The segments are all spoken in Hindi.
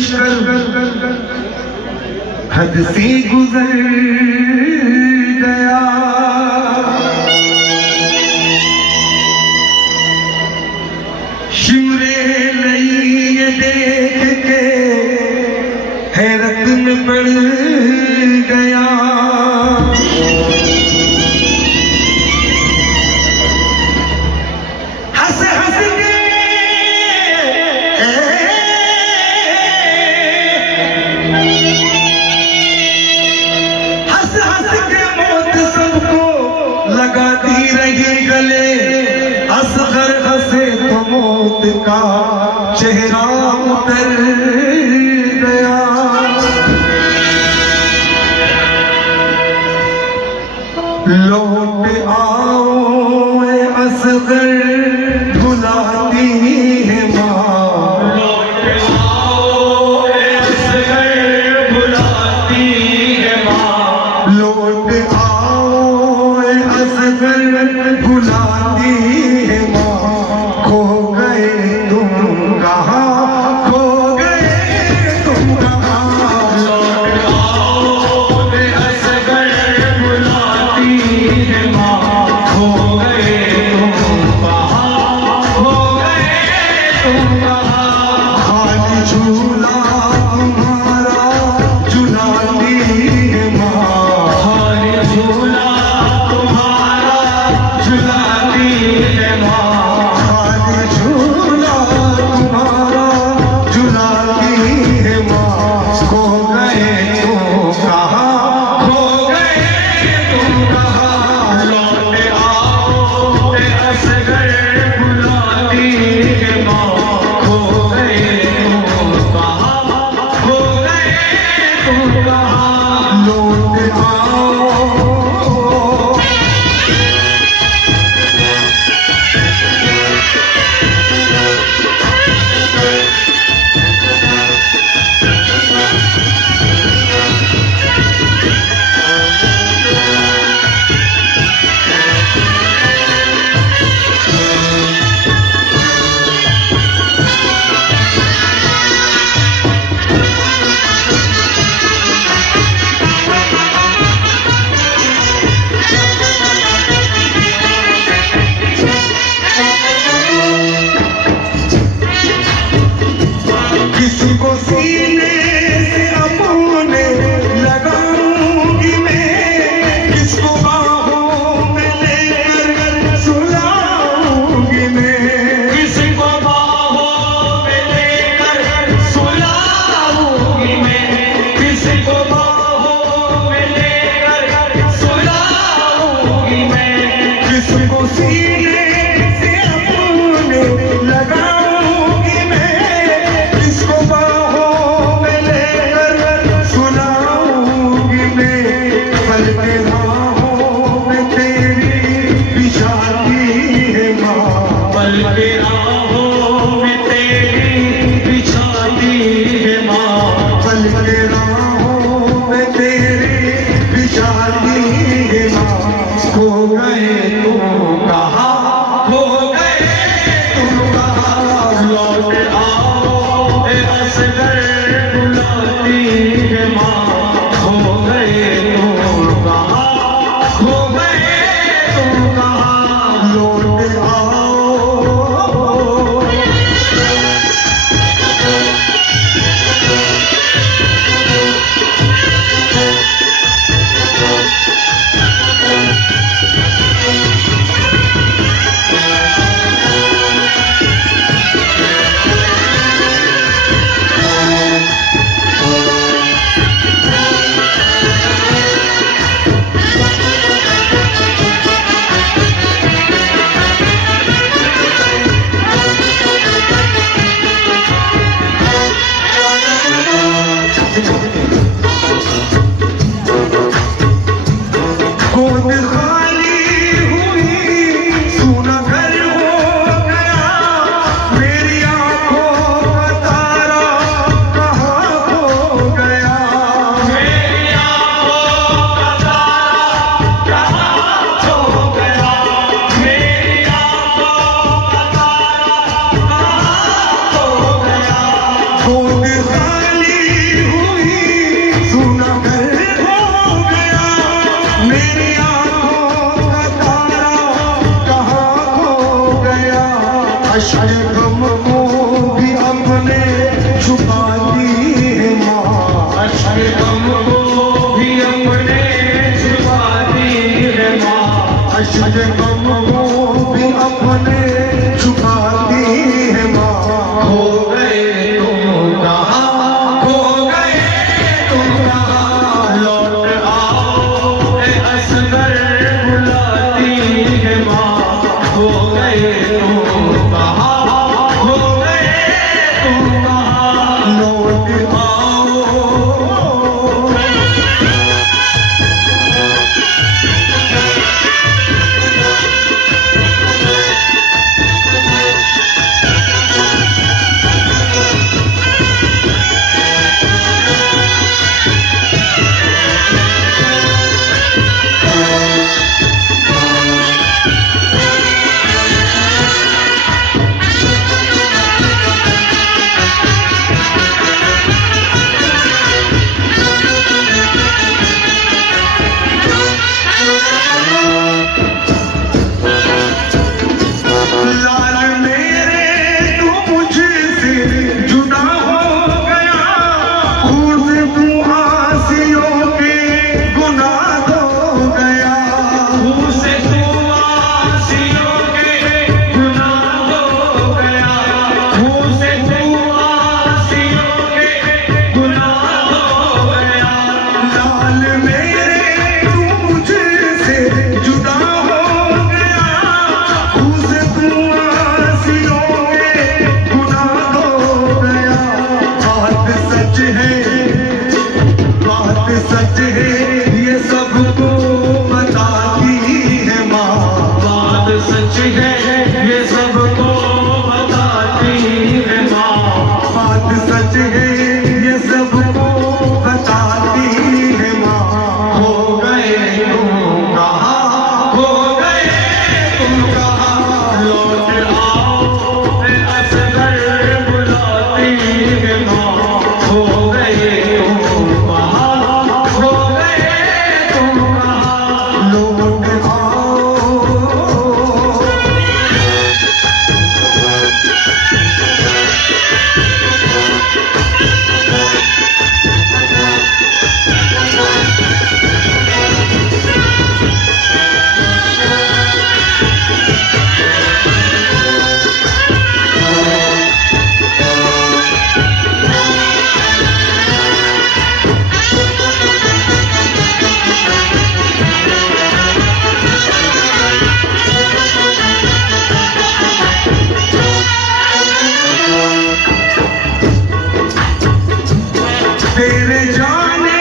लश्कर हद से गुजर गया। शिमरे लई ये देख के हैरत में पड़ गया। हंस हंस के हंस हंस के मौत सबको लगाती रही गले। असगर हंसे तो मौत का चेहरा उतर गया। लौट आओ ए असगर बुलाती है माँ। लौट आओ ए असगर बुलाती है माँ। लौट आओ ए असगर बुलाती है माँ। खो गए तुम कहाँ, खो गए तुम कहाँ। लौट आओ ए असगर बुलाती है माँ। खो गए तुम कहाँ, खो गए तुम कहाँ। खाली झूला तुम्हारा झुलाती है माँ। खाली झूला तुम्हारा झुलाती है माँ। खाली झूला तुम्हारा झुलाती है माँ। खो गए तुम कहाँ, खो गए तुम कहाँ। लौट आओ ए असगर बुलाती है माँ। खो गए तुम कहाँ, खो गए तुम कहाँ। लौट आओ। किसको सीने से अपने लगाऊंगी मैं। किसको बाहों में लेकर सुलाऊंगी मैं। किसको बाहों में लेकर सुलाऊंगी मैं। किसको बाहों में लेकर सुलाऊंगी मैं। किसको सीने से अपने लगाऊंगी मैं। किसको बाहों में लेकर सुलाऊंगी मैं। पल के राहों में तेरी बिछाती है माँ। पल के राहों में तेरी बिछाती है माँ। पल के राहों में तेरी बिछाती है माँ। खो गए तुम कहाँ, खो गए तुम कहाँ। लौट आओ ए असगर बुलाती है माँ। खो गए तुम कहाँ, खो गए तुम कहाँ। लौट आओ। खूब उसे मुआसियों के गुनाह धो गया, उसे तू आसियों के गुनाह धो गया, उसे तू आसियों के गुनाह धो गया। लाल मेरे तू मुझसे जुदा हो गया, उसे मुआसियों के गुनाह धो गया। बात सच है, बात सच है, ये सबको बताती है माँ। बात सच है ये सबको बताती है माँ। बात सच है, ये सबको बताती है माँ। हो गए तुम कहाँ, हो गए तुम कहाँ, लौट आओ ए असगर बुलाती है माँ। हो गए तुम कहाँ, हो गए तुम कहाँ। लौट आओ। तेरे जाने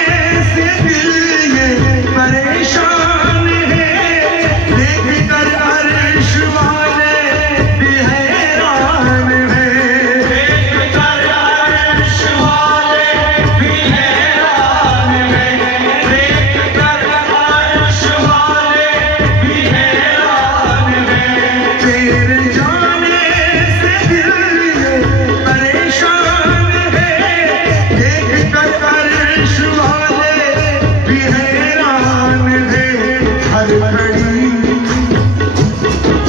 से दिल ये परेशान है, देख कर अर्श वाले भी हैरान है। देख कर अर्श वाले भी हैरान हैं। देख कर अर्श वाले भी हैरान हैं। तेरे जाने से दिल ये परेशान है, देख कर अर्श वाले भी हैरान है।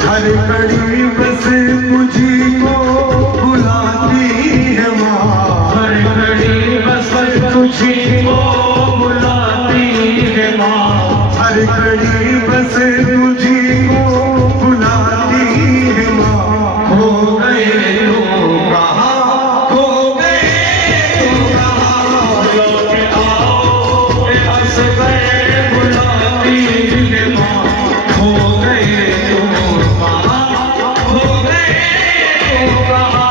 हर घड़ी बस मुझी को बुलाती है माँ। हर घड़ी बस तुझी को बुलाती है माँ। हर घड़ी बस तुझी को बुलाती है माँ। हो गए तुम कहाँ, हो गए तुम कहाँ, लौट आओ ए असगर बुलाती है माँ। हो गए तुम कहाँ, हो गए तुम कहाँ।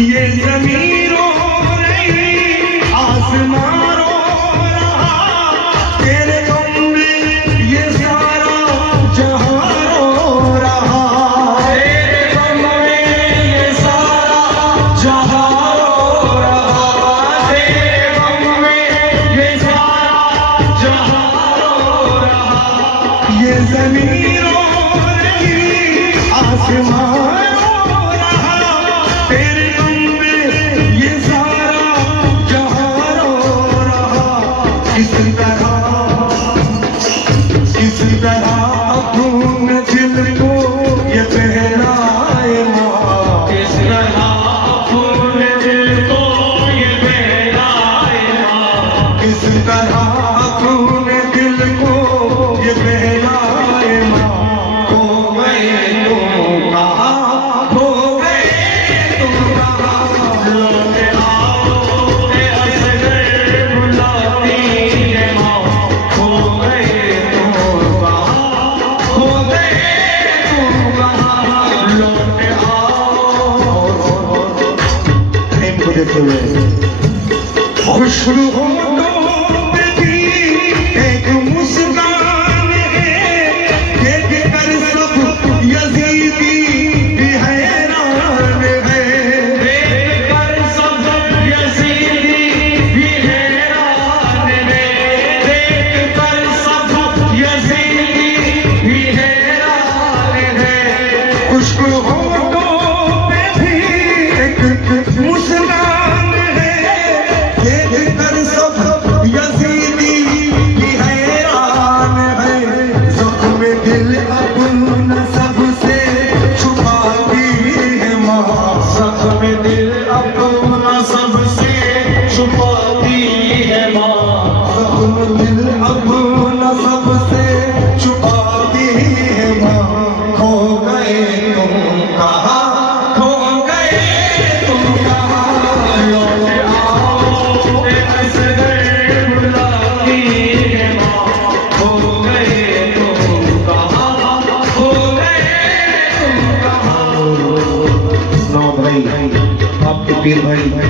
ये ज़मीन रो रही, आसमान रो रहा, तेरे गम में ये सारा जहां रो रहा। तेरे गम में ये सारा जहां रो रहा। तेरे गम में ये सारा जहां रो रहा। ये ज़मीन रो रही, आसमान रो रहा, तेरे गम में ये सारा जहां रो रहा। किस तरह अपने दिल को ये पहनाए माँ। किस तरह अपने दिल को ये बहलाए माँ। किस तरह अपने दिल को ये पहनाए माँ। हो गए तुम कहाँ, हो गए तुम कहाँ, लौट आओ ए असगर बुलाती है माँ। हो गए तुम कहाँ, हो गए तुम कहाँ। लौट आओ। प्रेम को देखते हुए खुशबू होठों पे भी एक मुस्कान है, देख कर सब यजीदी भी हैरान है। देख कर सब यजीदी भी हैरान हैं। देख कर सब यजीदी भी हैरान हैं। खुशबू होठों पे भी एक मुस्कान है, देख कर सब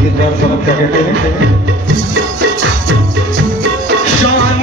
संगीतकार साहब क्या कहते हैं? शान